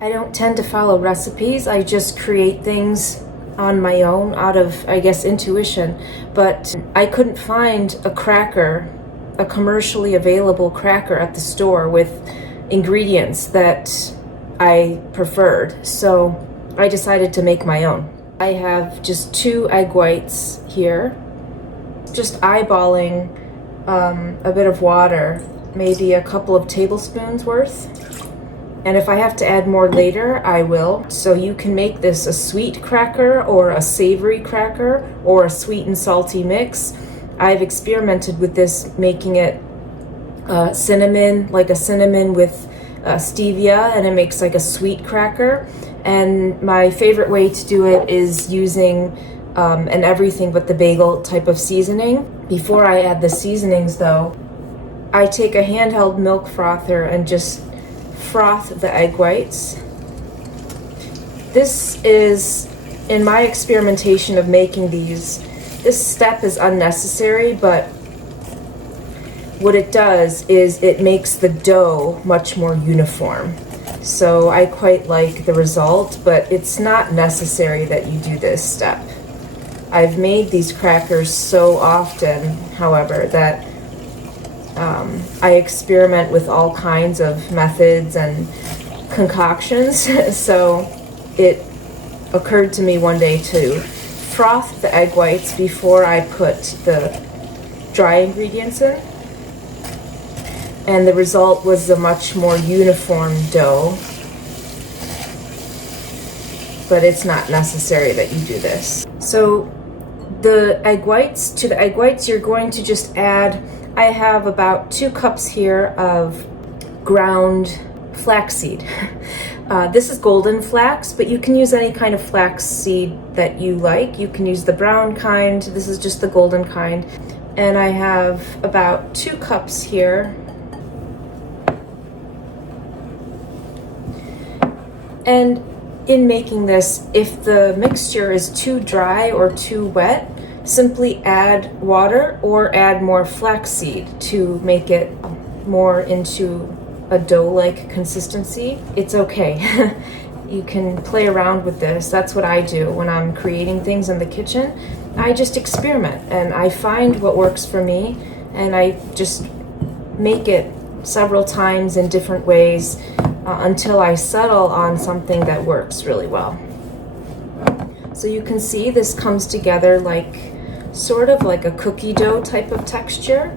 I don't tend to follow recipes. I just create things on my own out of, I guess, intuition. But I couldn't find a cracker, a commercially available cracker at the store with ingredients that I preferred. So I decided to make my own. I have just 2 egg whites here, just eyeballing a bit of water, maybe a couple of tablespoons worth. And if I have to add more later, I will. So you can make this a sweet cracker or a savory cracker or a sweet and salty mix. I've experimented with this, making it cinnamon, like a cinnamon with stevia, and it makes like a sweet cracker. And my favorite way to do it is using an everything but the bagel type of seasoning. Before I add the seasonings though, I take a handheld milk frother and just froth the egg whites. This is, in my experimentation of making these, this step is unnecessary, but what it does is it makes the dough much more uniform. So I quite like the result, but it's not necessary that you do this step. I've made these crackers so often, however, that I experiment with all kinds of methods and concoctions. So it occurred to me one day to froth the egg whites before I put the dry ingredients in. And the result was a much more uniform dough. But it's not necessary that you do this. So the egg whites, to the egg whites, you're going to just add, I have about 2 cups here of ground flaxseed. This is golden flax, but you can use any kind of flax seed that you like. You can use the brown kind. This is just the golden kind. And I have about 2 cups here. And in making this, if the mixture is too dry or too wet, simply add water or add more flaxseed to make it more into a dough-like consistency. It's okay. You can play around with this. That's what I do when I'm creating things in the kitchen. I just experiment and I find what works for me, and I just make it several times in different ways until I settle on something that works really well. So you can see this comes together like sort of like a cookie dough type of texture.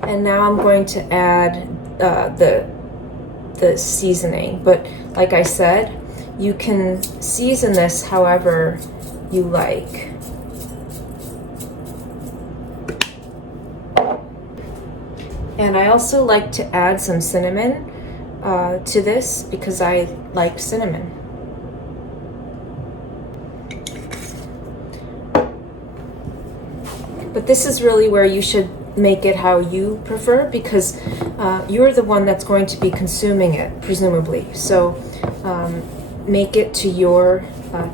And now I'm going to add the seasoning, but like I said, you can season this however you like. And I also like to add some cinnamon to this because I like cinnamon. But this is really where you should make it how you prefer, because you're the one that's going to be consuming it, presumably. So make it to your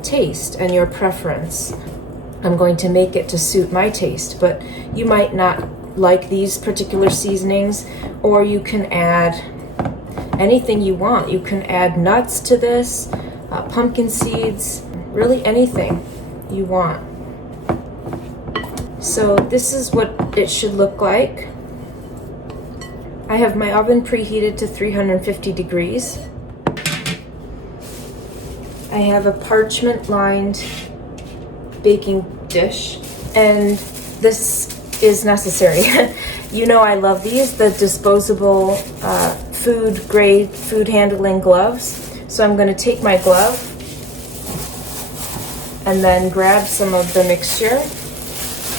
taste and your preference. I'm going to make it to suit my taste, but you might not like these particular seasonings, or you can add anything you want. You can add nuts to this, pumpkin seeds, really anything you want. So this is what it should look like. I have my oven preheated to 350 degrees. I have a parchment lined baking dish, and this is necessary. You know I love these, the disposable food grade food handling gloves. So I'm going to take my glove and then grab some of the mixture.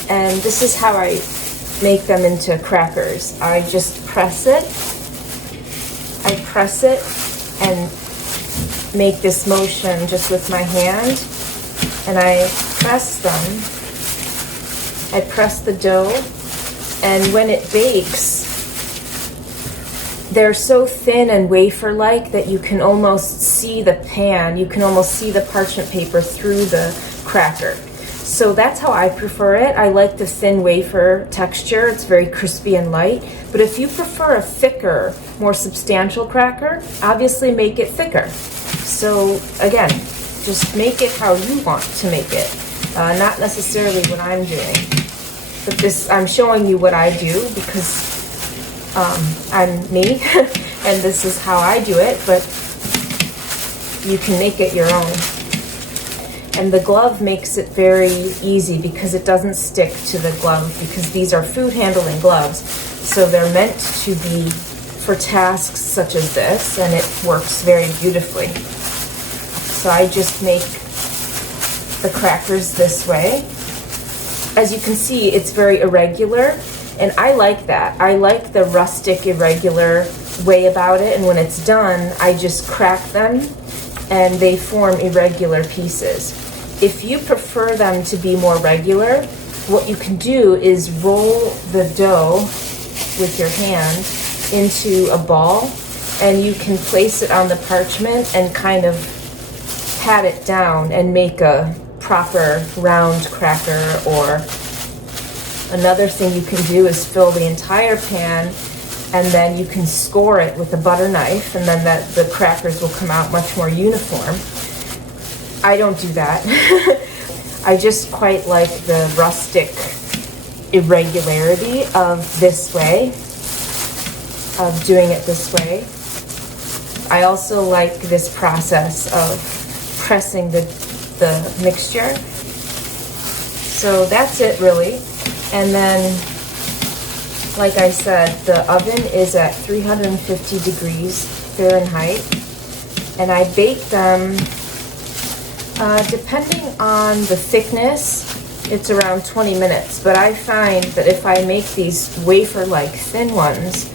And this is how I make them into crackers. I just press it. I press it and make this motion just with my hand. And I press them. I press the dough. And when it bakes, they're so thin and wafer-like that you can almost see the pan. You can almost see the parchment paper through the cracker. So that's how I prefer it. I like the thin wafer texture. It's very crispy and light. But if you prefer a thicker, more substantial cracker, obviously make it thicker. So again, just make it how you want to make it, not necessarily what I'm doing. But I'm showing you what I do because I'm me, and this is how I do it, but you can make it your own. And the glove makes it very easy because it doesn't stick to the glove, because these are food handling gloves. So they're meant to be for tasks such as this, and it works very beautifully. So I just make the crackers this way. As you can see, it's very irregular, and I like that. I like the rustic, irregular way about it, and when it's done, I just crack them and they form irregular pieces. If you prefer them to be more regular, what you can do is roll the dough with your hand into a ball, and you can place it on the parchment and kind of pat it down and make a proper round cracker. Or another thing you can do is fill the entire pan, and then you can score it with a butter knife, and then the crackers will come out much more uniform. I don't do that. I just quite like the rustic irregularity of this way, of doing it this way. I also like this process of pressing the mixture. So that's it really. And then, like I said, the oven is at 350 degrees Fahrenheit, and I bake them, depending on the thickness, it's around 20 minutes. But I find that if I make these wafer-like thin ones,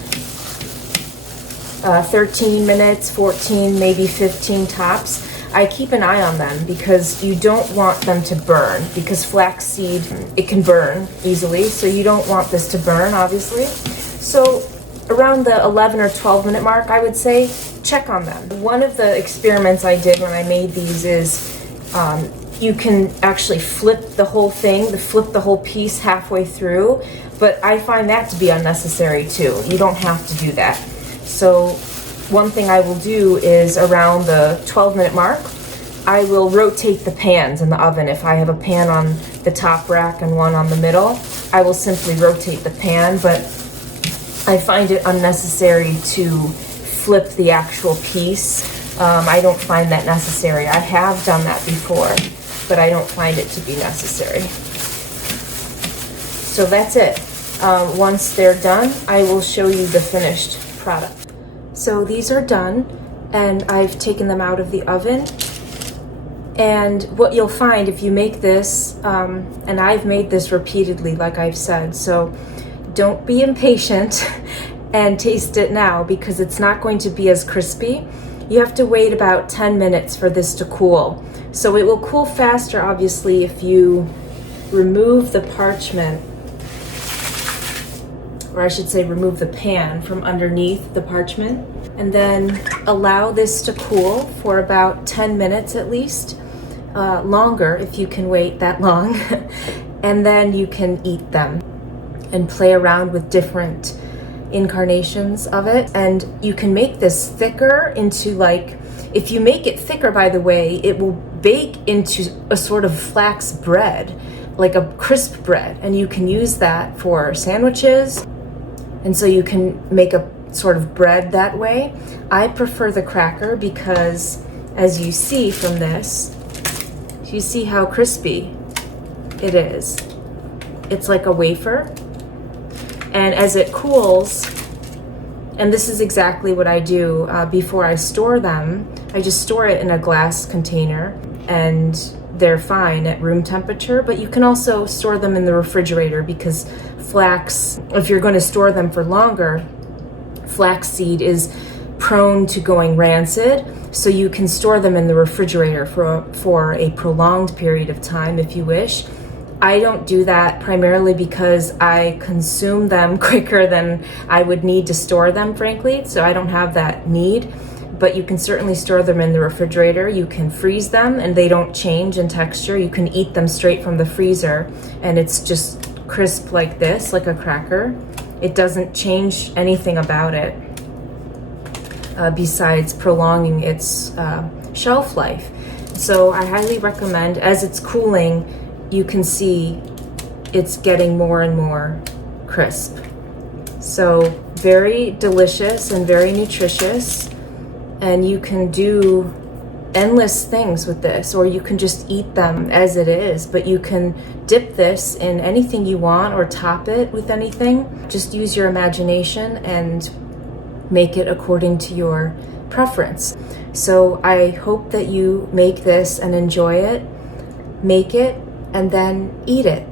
13 minutes, 14, maybe 15 tops, I keep an eye on them because you don't want them to burn, because flaxseed, it can burn easily, so you don't want this to burn, obviously. So around the 11 or 12 minute mark, I would say, check on them. One of the experiments I did when I made these is you can actually flip the whole thing, flip the whole piece halfway through, but I find that to be unnecessary too. You don't have to do that. So one thing I will do is around the 12-minute mark, I will rotate the pans in the oven. If I have a pan on the top rack and one on the middle, I will simply rotate the pan, but I find it unnecessary to flip the actual piece. I don't find that necessary. I have done that before, but I don't find it to be necessary. So that's it. Once they're done, I will show you the finished product. So these are done, and I've taken them out of the oven. And what you'll find if you make this, and I've made this repeatedly, like I've said, so don't be impatient and taste it now, because it's not going to be as crispy. You have to wait about 10 minutes for this to cool. So it will cool faster, obviously, if you remove the parchment, or I should say remove the pan from underneath the parchment, and then allow this to cool for about 10 minutes at least, longer if you can wait that long, and then you can eat them and play around with different incarnations of it. And you can make this thicker into, like, if you make it thicker, by the way, it will bake into a sort of flax bread, like a crisp bread, and you can use that for sandwiches. And so you can make a sort of bread that way. I prefer the cracker because, as you see from this, you see how crispy it is. It's like a wafer. And as it cools, and this is exactly what I do before I store them, I just store it in a glass container, and they're fine at room temperature. But you can also store them in the refrigerator, because flax, if you're going to store them for longer, flaxseed is prone to going rancid, so you can store them in the refrigerator for a prolonged period of time if you wish. I don't do that primarily because I consume them quicker than I would need to store them, frankly, so I don't have that need. but you can certainly store them in the refrigerator. You can freeze them and they don't change in texture. You can eat them straight from the freezer and it's just crisp like this, like a cracker. It doesn't change anything about it besides prolonging its shelf life. So I highly recommend, as it's cooling, you can see it's getting more and more crisp. So very delicious and very nutritious, and you can do endless things with this, or you can just eat them as it is, but you can dip this in anything you want or top it with anything. Just use your imagination and make it according to your preference. So I hope that you make this and enjoy it, make it, and then eat it.